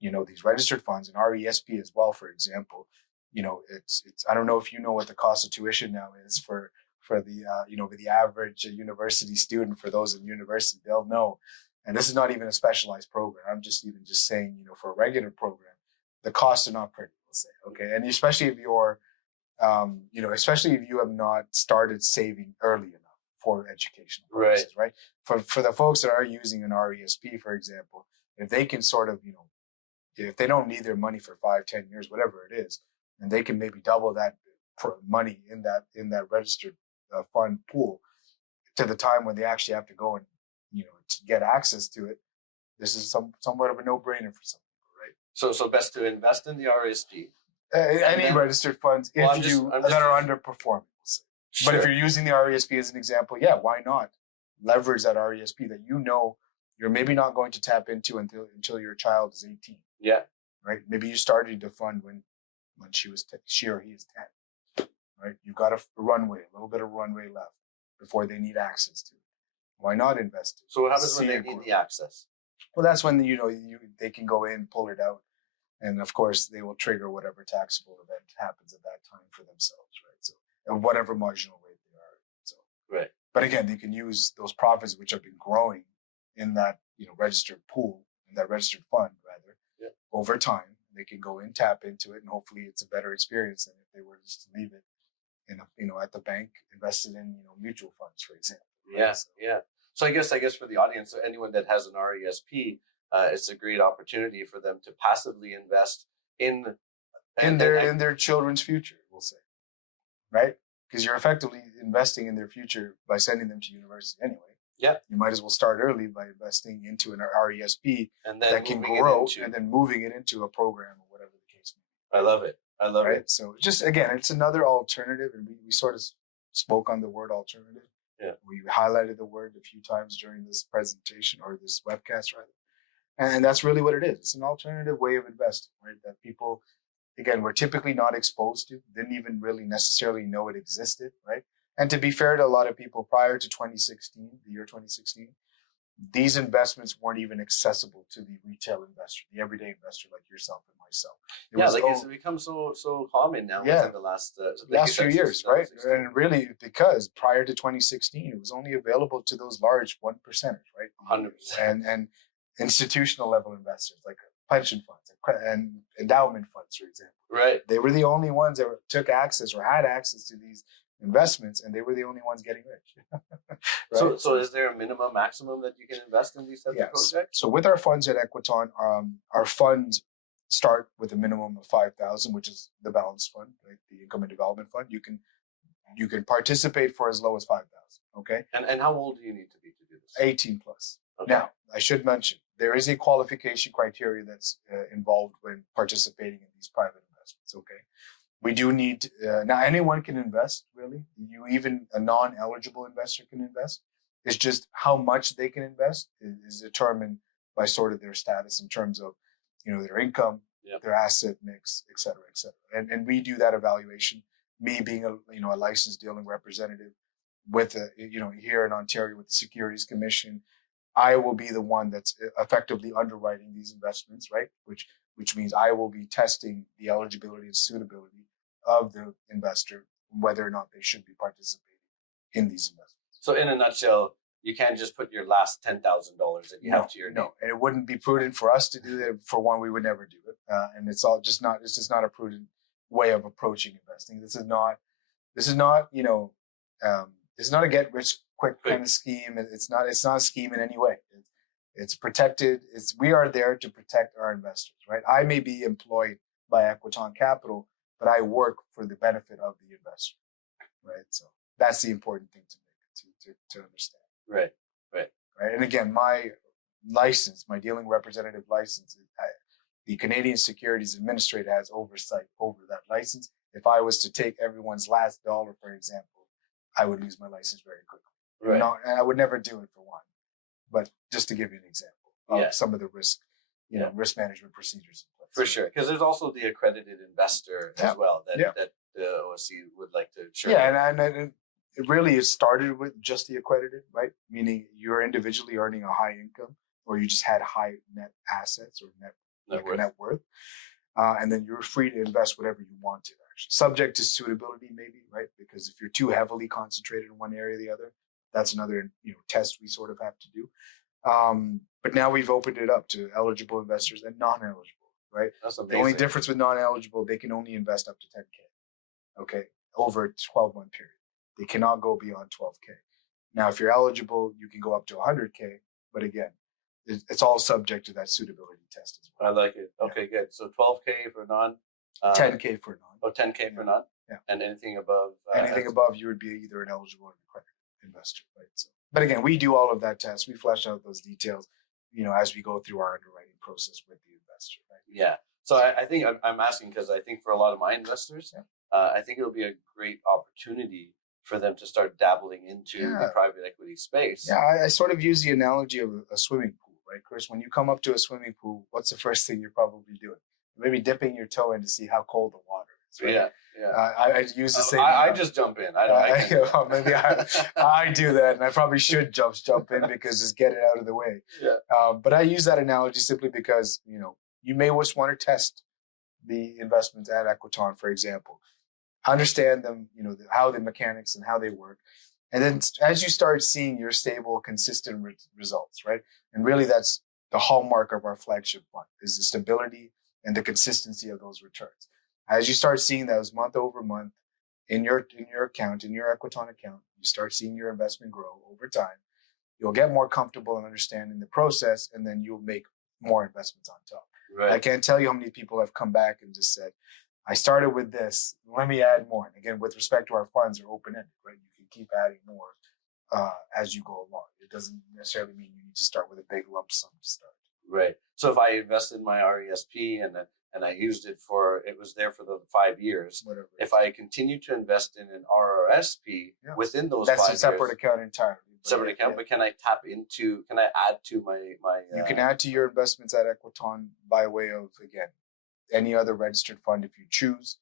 these registered funds and RESP as well, for example. It's I don't know if you know what the cost of tuition now is for the average university student. For those in university, they'll know. And this is not even a specialized program. I'm just saying, for a regular program, the costs are not pretty, we'll say. Okay. And especially if you're, especially if you have not started saving early enough for educational purposes, right? For the folks that are using an RESP, for example, if they can sort of, if they don't need their money for 5-10 years, whatever it is, and they can maybe double that money in that registered fund pool to the time when they actually have to go and, to get access to it, this is somewhat of a no-brainer for some people, right? So best to invest in the RESP. Any registered funds that are underperforming. Sure. But if you're using the RESP as an example, why not leverage that RESP that you're maybe not going to tap into until your child is 18. Yeah. Right. Maybe you started to fund when she or he is 10. Right. You've got a little bit of runway left before they need access to it. Why not invest it? So what happens when they need the access? Well, that's when they can go in, pull it out, and of course they will trigger whatever taxable event happens at that time for themselves, right? So, at whatever marginal rate they are. So, right. But again, they can use those profits which have been growing in that registered pool, in that registered fund rather, over time. They can go in, tap into it, and hopefully it's a better experience than if they were just to leave it in at the bank, invested in mutual funds, for example. Yeah, right? Yeah. So I guess for the audience, anyone that has an RESP, it's a great opportunity for them to passively invest in their children's future, we'll say, right? Because you're effectively investing in their future by sending them to university anyway. Yeah. You might as well start early by investing into an RESP and then that can grow and then moving it into a program or whatever the case may be. I love it. I love it. So just, again, it's another alternative, and we sort of spoke on the word alternative. Yeah. We highlighted the word a few times during this presentation, or this webcast rather. And that's really what it is. It's an alternative way of investing, right? That people, again, were typically not exposed to, didn't even really necessarily know it existed, right? And to be fair to a lot of people, prior to 2016, the year 2016, these investments weren't even accessible to the retail investor, the everyday investor like yourself and myself. It's become so common now within the last few years, right? And really, because prior to 2016, it was only available to those large 1%ers, right? 100%. And institutional level investors like pension funds and endowment funds, for example. Right. They were the only ones that took access or had access to these investments, and they were the only ones getting rich. Right? So is there a minimum, maximum that you can invest in these types of projects? So with our funds at Equiton, our funds start with a minimum of 5,000, which is the balance fund, right? The income and development fund. You can participate for as low as 5,000. Okay. And how old do you need to be to do this? 18 plus. Okay. Now, I should mention there is a qualification criteria that's involved when participating in these private investments. Okay. We do need, now anyone can invest, really. Even a non-eligible investor can invest. It's just how much they can invest is determined by sort of their status in terms of, their income, their asset mix, et cetera, et cetera. And we do that evaluation. Me being a licensed dealing representative with here in Ontario with the Securities Commission, I will be the one that's effectively underwriting these investments, right? Which means I will be testing the eligibility and suitability of the investor, whether or not they should be participating in these investments. So in a nutshell, you can't just put your last $10,000 that you have to your name. No, and it wouldn't be prudent for us to do that. For one, we would never do it. And it's just not a prudent way of approaching investing. This is not a get rich quick kind of scheme. It's not a scheme in any way. It's protected. We are there to protect our investors, right? I may be employed by Equiton Capital, but I work for the benefit of the investor, right? So that's the important thing to understand. Right. And again, my license, my dealing representative license, the Canadian Securities Administrator has oversight over that license. If I was to take everyone's last dollar, for example, I would lose my license very quickly. Right. And I would never do it for one. But just to give you an example of some of the risk management procedures. For sure, because there's also the accredited investor as well that the OSC would like to share. Yeah, and it really started with just the accredited, right? Meaning you're individually earning a high income, or you just had high net assets or net worth, and then you're free to invest whatever you want to. Actually, subject to suitability, maybe, right? Because if you're too heavily concentrated in one area or the other, that's another test we sort of have to do. But now we've opened it up to eligible investors and non-eligible. Right. That's amazing. The only difference with non-eligible, they can only invest up to 10K. Okay, over a 12-month period. They cannot go beyond 12K. Now, if you're eligible, you can go up to 100K. But again, it's all subject to that suitability test as well. I like it. Okay, good. So 12K for non. 10K for non. Oh, 10K for non. Yeah. And anything above. Anything above, you would be either an eligible or an accredited investor. Right. So, but again, we do all of that test. We flesh out those details, as we go through our underwriting process with the investor. Right? Yeah. So I think I'm asking because I think for a lot of my investors, I think it'll be a great opportunity for them to start dabbling into the private equity space. Yeah, I sort of use the analogy of a swimming pool, right, Chris? When you come up to a swimming pool, what's the first thing you're probably doing? Maybe dipping your toe in to see how cold the water is. Right? Yeah. I use the same. I just jump in. Maybe I do that, and I probably should jump in because just get it out of the way. Yeah. But I use that analogy simply because you may just want to test the investments at Equiton, for example. Understand them, how the mechanics and how they work. And then as you start seeing your stable, consistent results, right? And really that's the hallmark of our flagship fund is the stability and the consistency of those returns. As you start seeing those month over month in your account, in your Equiton account, you start seeing your investment grow over time. You'll get more comfortable in understanding the process, and then you'll make more investments on top. Right. I can't tell you how many people have come back and just said, I started with this, let me add more. And again, with respect to our funds, are open-ended, right? You can keep adding more as you go along. It doesn't necessarily mean you need to start with a big lump sum to start. Right. So if I invested in my RESP and I used it it was there for the 5 years. Whatever. If I continue to invest in an RRSP within those that's 5 years. That's a separate account entirely. Separate account, but can I add to my you can add to your investments at Equiton by way of, again, any other registered fund if you choose.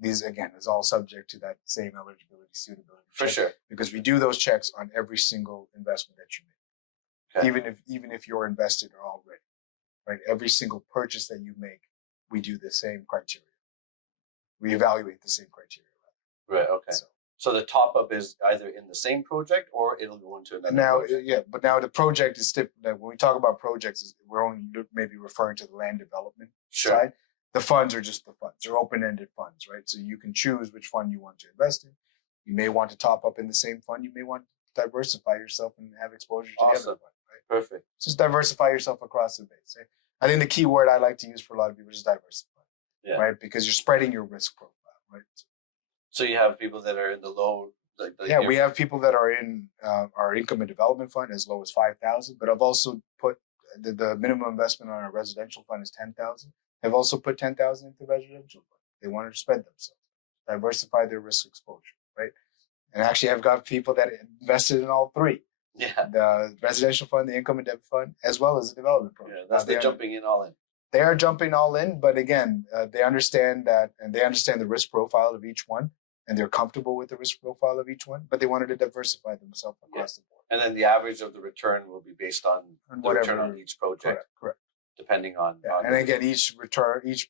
These, again, is all subject to that same eligibility, suitability for check, sure, because we do those checks on every single investment that you make, even if you're invested already, right? Every single purchase that you make, we do the same criteria. We evaluate the same criteria. Right. Okay. So the top up is either in the same project or it'll go into another project. Yeah, but now the project is when we talk about projects, we're only maybe referring to the land development side. The funds are just the funds. They're open-ended funds, right? So you can choose which fund you want to invest in. You may want to top up in the same fund. You may want to diversify yourself and have exposure to the other fund, right? Perfect. Just diversify yourself across the base. Right? I think the key word I like to use for a lot of people is diversify, right? Because you're spreading your risk profile, right? So you have people that are in the low. We have people that are in our income and development fund as low as 5,000. But I've also put the minimum investment on our residential fund is 10,000. I've also put 10,000 into the residential fund. They wanted to spread themselves, diversify their risk exposure, right? And actually, I've got people that invested in all three. Yeah. The residential fund, the income and debt fund, as well as the development program. Yeah, they're jumping in all in. They are jumping all in, but again, they understand that, and they understand the risk profile of each one, and they're comfortable with the risk profile of each one, but they wanted to diversify themselves across the board. And then the average of the return will be based on the return on each project. Correct. Depending on. And again, each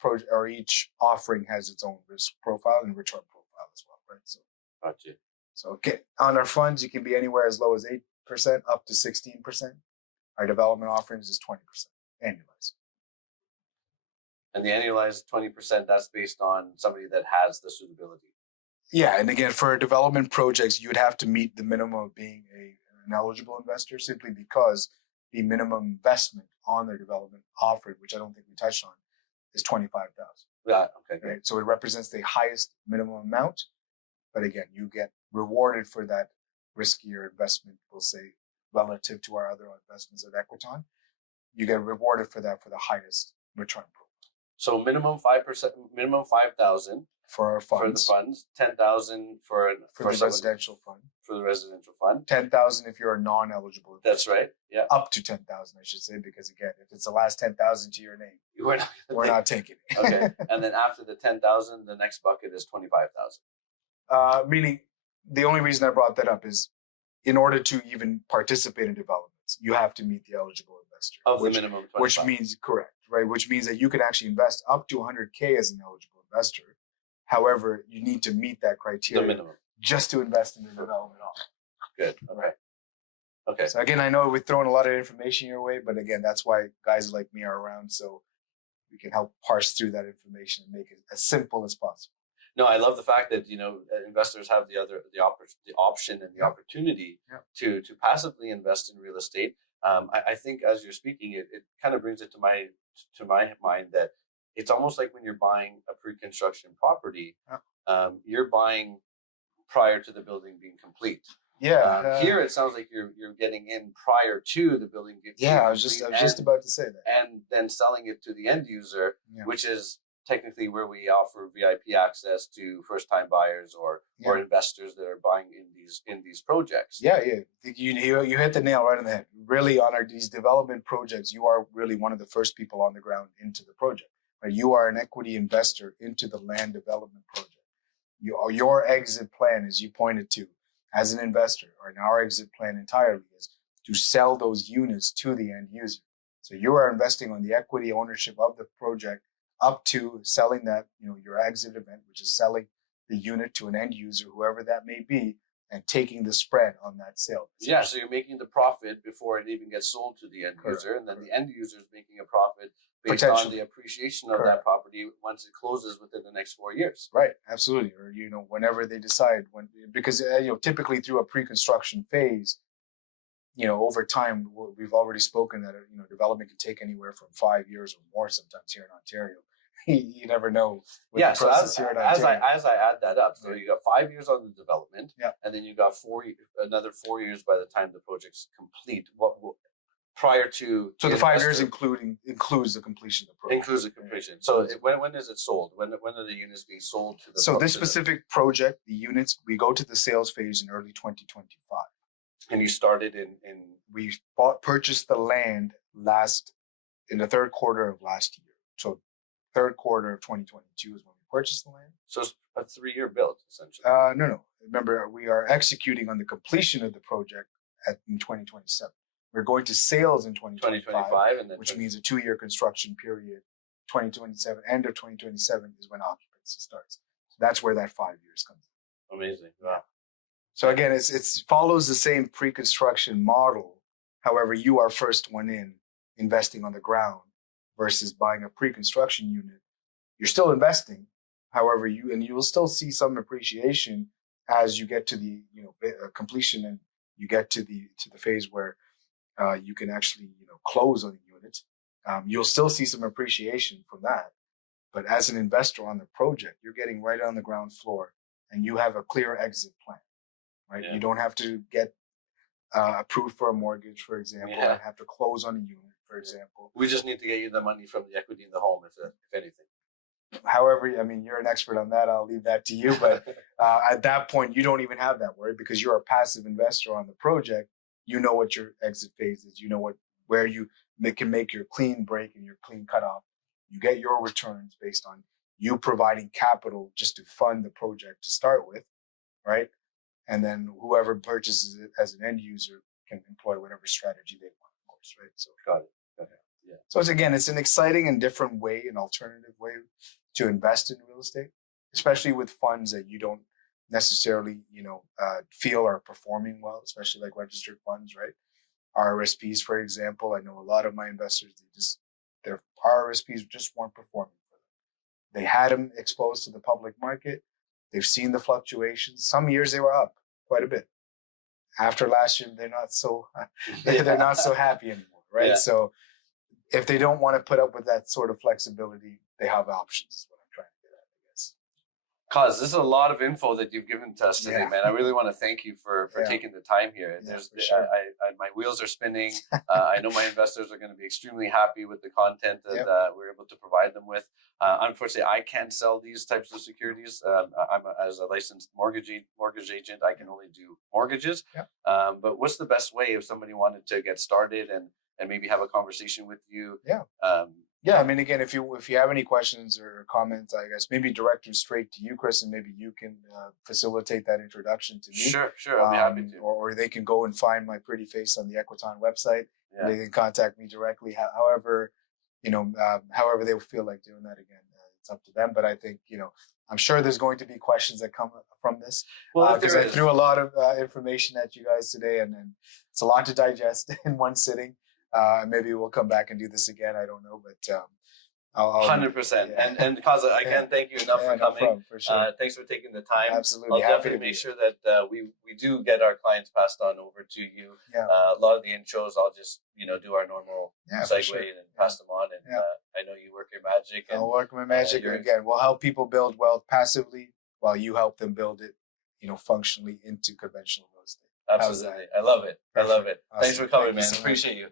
project or each offering has its own risk profile and return profile as well, right? So, gotcha. So on our funds, you can be anywhere as low as 8% up to 16%. Our development offerings is 20% annualized. And the annualized 20%, that's based on somebody that has the suitability. Yeah, and again, for development projects, you would have to meet the minimum of being an eligible investor simply because the minimum investment on their development offering, which I don't think we touched on, is $25,000. Yeah, okay. Right? So it represents the highest minimum amount, but again, you get rewarded for that riskier investment, we'll say, relative to our other investments at Equiton. You get rewarded for that for the highest return profile. So minimum 5%, minimum 5,000 for our funds. For the funds, 10,000 for the residential fund. For the residential fund. 10,000 if you're a non-eligible investor. That's right. Yeah. Up to 10,000, I should say, because again, if it's the last 10,000 to your name, we're not taking it. Okay. And then after the 10,000, the next bucket is 25,000. Meaning, the only reason I brought that up is, in order to even participate in developments, you have to meet the eligible investor of the minimum 25. Which means correct, right? Which means that you can actually invest up to 100K as an eligible investor. However, you need to meet that criteria. The minimum. Just to invest in the development offer. Good. Okay. Okay. So again, I know we're throwing a lot of information your way, but again, that's why guys like me are around, so we can help parse through that information and make it as simple as possible. No, I love the fact that investors have the option and the opportunity to passively invest in real estate. I think as you're speaking, it kind of brings it to my mind that it's almost like when you're buying a pre-construction property, you're buying prior to the building being complete. Yeah. Here it sounds like you're getting in prior to the building being complete. I was just about to say that. And then selling it to the end user, which is technically where we offer VIP access to first-time buyers or investors that are buying in these projects. Yeah. You hit the nail right on the head. Really, on these development projects, you are really one of the first people on the ground into the project. Right? You are an equity investor into the land development project. Your exit plan, as you pointed to, as an investor, or in our exit plan entirely, is to sell those units to the end user. So you are investing on the equity ownership of the project up to selling that, your exit event, which is selling the unit to an end user, whoever that may be, and taking the spread on that sale. Yeah, so you're making the profit before it even gets sold to the end user, and then the end user is making a profit based on the appreciation of that property once it closes within the next 4 years. Right, absolutely. Or whenever they decide, because typically through a pre-construction phase, over time, we've already spoken that development can take anywhere from 5 years or more sometimes here in Ontario. You never know. So as I add that up, so you got 5 years on the development, and then you got another 4 years by the time the project's complete. What prior to the 5 years includes the completion of the project. Includes the completion. So when is it sold? When are the units being sold to the? So this specific project, the units, we go to the sales phase in early 2025. And you started we purchased the land in the third quarter of last year. So third quarter of 2022 is when we purchased the land. So it's a 3-year build, essentially. No. Remember, we are executing on the completion of the project in 2027. We're going to sales in 2025, and then which means a 2-year construction period. 2027, end of 2027 is when occupancy starts. So that's where that 5 years comes in. Amazing. Wow. So again, it follows the same pre-construction model. However, you are first one in, investing on the ground versus buying a pre-construction unit. You're still investing. However, you will still see some appreciation as you get to the completion, and you get to the phase where you can actually close on the unit. You'll still see some appreciation from that. But as an investor on the project, you're getting right on the ground floor, and you have a clear exit plan. Right? Yeah. You don't have to get approved for a mortgage, for example, and have to close on a unit, for example. We just need to get you the money from the equity in the home, if anything. However, you're an expert on that. I'll leave that to you. But at that point, you don't even have that worry because you're a passive investor on the project. You know what your exit phase is. You know where you can make your clean break and your clean cutoff. You get your returns based on you providing capital just to fund the project to start with, right? And then whoever purchases it as an end user can employ whatever strategy they want, of course, right? So got it. Yeah. So it's an exciting and different way, an alternative way to invest in real estate, especially with funds that you don't necessarily, feel are performing well, especially like registered funds, right? RRSPs, for example. I know a lot of my investors, their RRSPs just weren't performing for them. They had them exposed to the public market. They've seen the fluctuations. Some years they were up quite a bit. After last year, they're not so happy anymore, right? Yeah. So if they don't want to put up with that sort of flexibility, they have options, is what I'm trying to get at, I guess. Cause this is a lot of info that you've given to us today, man. I really want to thank you for taking the time here. Sure. My wheels are spinning. I know my investors are going to be extremely happy with the content that we're able to provide them with. Unfortunately, I can't sell these types of securities. As a licensed mortgage agent, I can only do mortgages. Yeah. But what's the best way if somebody wanted to get started and maybe have a conversation with you? Again, if you have any questions or comments, I guess maybe direct them straight to you, Chris, and maybe you can facilitate that introduction to me. Sure, I'll be happy to. Or they can go and find my pretty face on the Equiton website. Yeah. They can contact me directly. However, however they feel like doing that. Again, it's up to them. But I think I'm sure there's going to be questions that come from this. Well, because I threw a lot of information at you guys today, and it's a lot to digest in one sitting. Maybe we'll come back and do this again. I don't know, but 100%. And cause I can't thank you enough for coming. No problem, for sure. Thanks for taking the time. Absolutely. I'll definitely make sure that we do get our clients passed on over to you. Yeah. A lot of the intros, I'll just do our normal segue sure. and pass them on. And I know you work your magic. And, I'll work my magic. And again, we'll help people build wealth passively while you help them build it, functionally into conventional real estate. Absolutely. I love it. Perfect. I love it. Awesome. Thanks for coming, man. So Appreciate you.